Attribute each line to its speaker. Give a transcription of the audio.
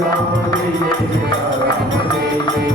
Speaker 1: Ram Jai Jai Ram Jai